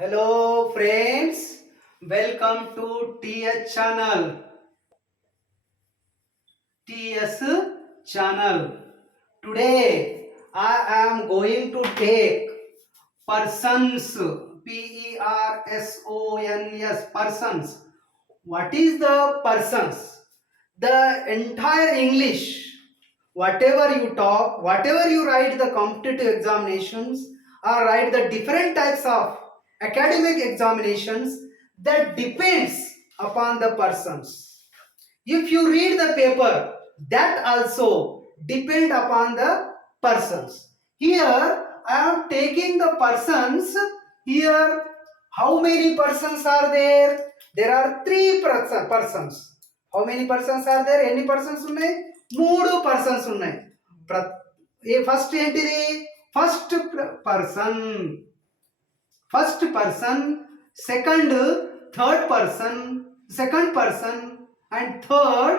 Hello friends, welcome to TS channel. TS channel. Today I am going to take persons, persons, persons. What is the persons? The entire English, whatever you talk, whatever you write the competitive examinations or write the different types of academic examinations, that depends upon the persons. If you read the paper, that also depend upon the persons. Here I am taking the persons. Here how many persons are there? There are three persons. How many persons are there? Any persons ఉన్నాయి? మూడు persons ఉన్నాయి. First ఏంటిది? First person, first person, second, third person, second person and third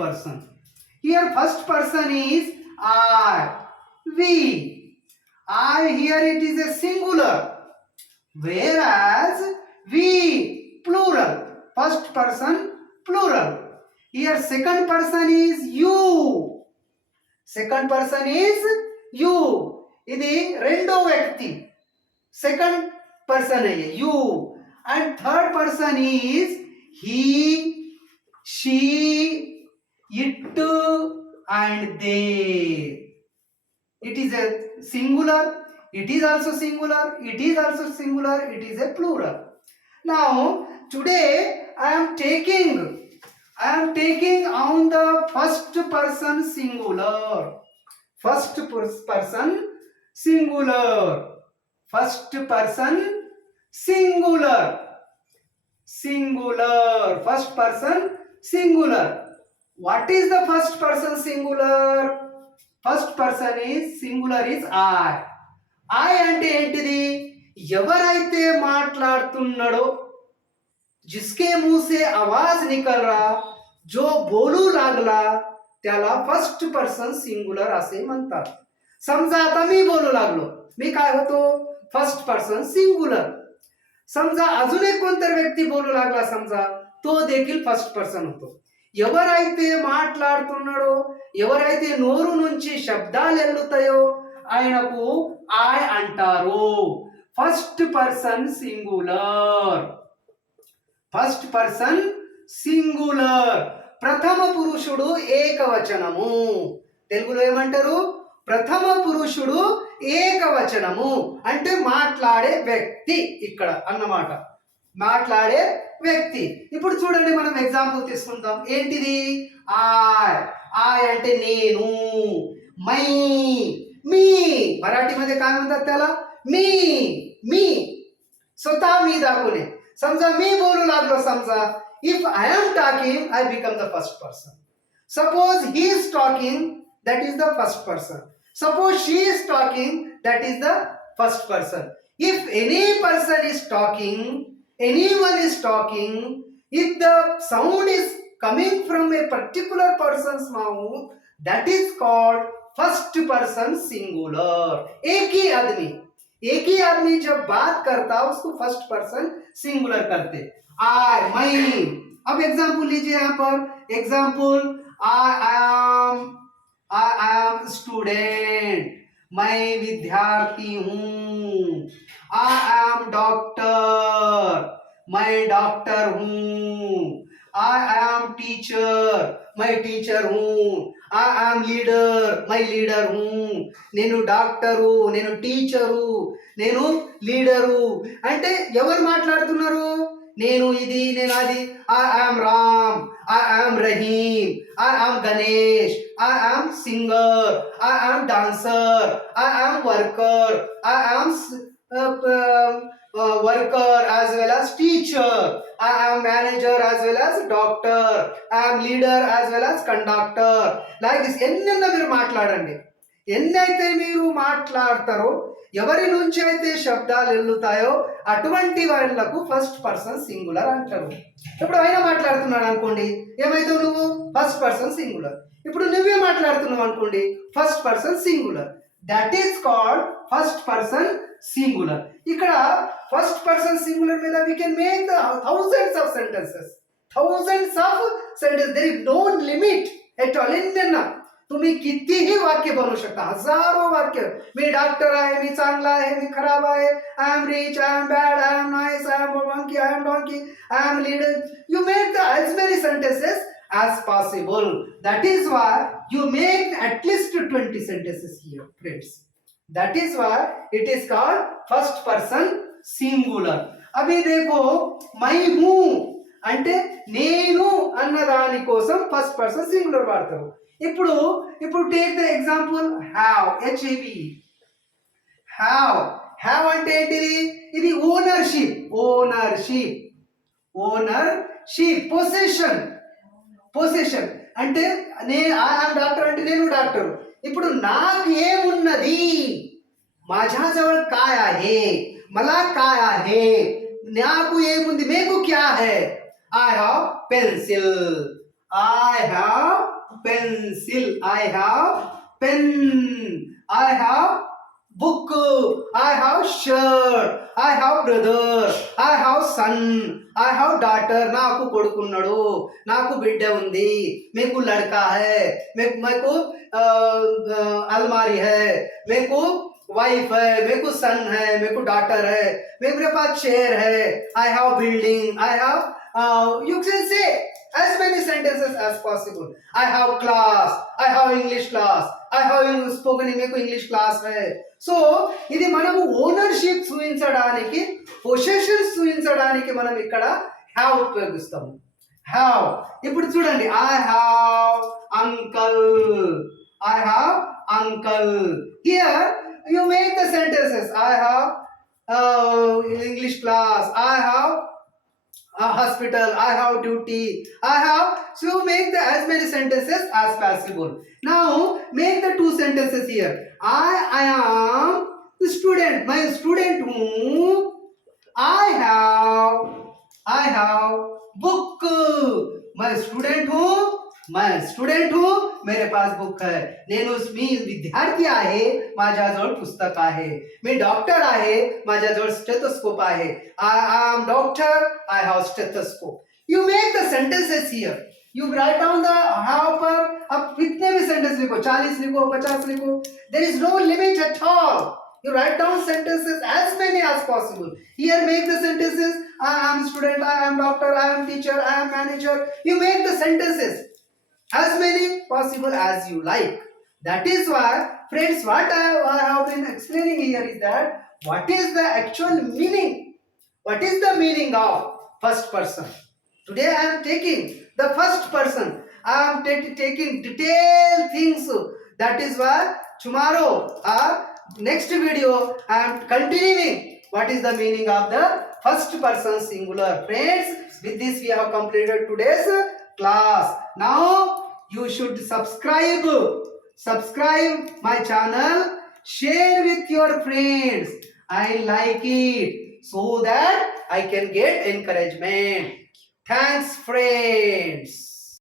person. Here first person is I, we. I, here it is a singular, whereas we plural. First person plural. Here second person is you. Second person is you. ఇది రెండో వ్యక్తి, second person అయ్యే you. And third person is he, she, it and they. It is a singular, it is also singular, it is also singular, it is a plural. Now today I am taking on the first person singular. First person singular. First person singular. Singular. First person singular. What is the first person singular? First person is singular is I. I అంటే ఏంటిది? ఎవరైతే మాట్లాడుతున్నాడో, जिसके मुंह से आवाज निकल रहा, जो बोलू लागला, त्याला फर्स्ट पर्सन सिंगुलर असे म्हणतात. समजा आता मी बोलू लागलो, मी काय होतो? First person singular. समजा अजून एक कोणतरी వ్యక్తి बोलू लागला, समजा तो देखील ఫస్ట్ పర్సన్ होतो. ఎవరైతే మాట్లాడుతున్నాడో, ఎవరైతే నోరు నుంచి శబ్దాలు వెళ్తాయో ఆయనకు ఐ అంటారు. First person singular. First person singular. ప్రథమ పురుషుడు ఏకవచనము. తెలుగులో ఏమంటారు? ప్రథమ పురుషుడు ఏకవచనము అంటే మాట్లాడే వ్యక్తి ఇక్కడ అన్నమాట. మాట్లాడే వ్యక్తి. ఇప్పుడు చూడండి, మనం ఎగ్జాంపుల్ తీసుకుందాం. ఏంటిది? ఆయ్. ఆయ్ అంటే నేను. మై, मी. मराठीमध्ये काय म्हणतात त्याला? मी. मी स्वतः मी दाखवणे. समजा मी बोलू लागलो, समजा if I am talking, I become the first person. Suppose he is talking, that is the first person. Suppose she is talking, that is the first person. If any person is talking, anyone is talking, if the sound is coming from a particular person's mouth, that is called first person singular. एक ही आदमी जब बात करता उसको first person singular करते. I, मैं. अब example लीजिए यहाँ पर. Example, I am student. मैं विद्यार्थी हूँ. I am doctor. मैं डॉक्टर हूँ. I am teacher. मैं टीचर हूँ. I am leader. मैं लीडर हूँ. నేను డాక్టరు, నేను టీచరు, నేను లీడరు. అంటే ఎవరు మాట్లాడుతున్నారు? నేను ఇది, నేను అది. I am Ram, I am Rahim, I am Ganesh, I am singer, I am dancer, I am worker, I am worker as well as teacher, I am manager as well as doctor, I am leader as well as conductor. Like this ఎన్నెన్నో మీరు మాట్లాడండి. ఎన్నైతే మీరు మాట్లాడతారో, ఎవరి నుంచి అయితే శబ్దాలు వెళ్తాయో అటువంటి వాళ్ళకు ఫస్ట్ పర్సన్ సింగులర్ అంటారు. ఇప్పుడు ఆయన మాట్లాడుతున్నాడు అనుకోండి, ఏమైతావు నువ్వు? First person singular. ఇప్పుడు నువ్వే మాట్లాడుతున్నావు అనుకోండి, first person singular. That is called first person singular. ఇక్కడ ఫస్ట్ పర్సన్ సింగుलर में we can make the thousands of sentences, there is no limit at all. इंना तुम्ही कितीही वाक्य बनवू शकता, हजारो वाक्य. मी डॉक्टर आहे, मी चांगला आहे, मी खराब आहे, I am rich, I am bad, I am nice, I am monkey, I am donkey, I am leader. You make the as many sentences as possible. That is why you make at least 20 sentences here, friends. That is why it is called first person singular. अभी देखो, मैं हूँ అంటే నేను అన్న దాని కోసం first person singular వాడతారు. ఇప్పుడు ఇప్పుడు take the example have, HAV. Have అంటే ఏంటిది? ఇది ఓనర్షిప్, పొసెషన్ అంటే నేను ఐఎమ్ డాక్టర్ అంటే నేను డాక్టర్. ఇప్పుడు నాకు ఏమున్నది, माझ्याजवळ काय आहे, मला काय आहे, నాకు ఏముంది, मेको क्या है. I have pencil, I have pen, I have book, I have shirt, I have brother, I have son, I have daughter. నాకు కొడుకున్నాడు, నాకు బిడ్డ ఉంది, मेको लड़का है, मेको अलमारी है, मेको वाइफ है, मेको सन है, मेको डॉटर है, मेरे पास चेयर है, I have building, I have you can say as many sentences as possible. I have class, I have English class, I have spoken मेको English class है. సో ఇది మనము ఓనర్షిప్ చూపించడానికి, పొసెషన్స్ చూపించడానికి మనం ఇక్కడ హ్యావ్ ఉపయోగిస్తాము. హ్యావ్. ఇప్పుడు చూడండి, I have uncle. Here you make the sentences. I have English class, I have hospital, I have duty, I have. So make the as many sentences as possible. Now make the two sentences here. I am the student, my student हूँ. I have book, मैं student हूँ, मेरे पास book है. मी विद्यार्थी आहे, माझ्याजवळ पुस्तक आहे. मी डॉक्टर आहे, माझ्याजवळ स्टेथोस्कोप आहे. I am doctor, I have stethoscope. You make the sentences here. You write down the how per. अब कितने भी सेंटेंस लिखो, 40 लिखो, 50 लिखो. There is no limit at all. You write down sentences as many as possible. Here make the sentences. I am student, I am doctor, I am teacher, I am manager. You make the sentences as many possible as you like. That is why, friends, what I have been explaining here is that what is the actual meaning? What is the meaning of first person? Today I am taking the first person. I am taking detailed things. That is why tomorrow or next video I am continuing what is the meaning of the first person singular. Friends, with this we have completed today's class. Now you should subscribe my channel, share with your friends. I like it so that I can get encouragement. Thanks, friends.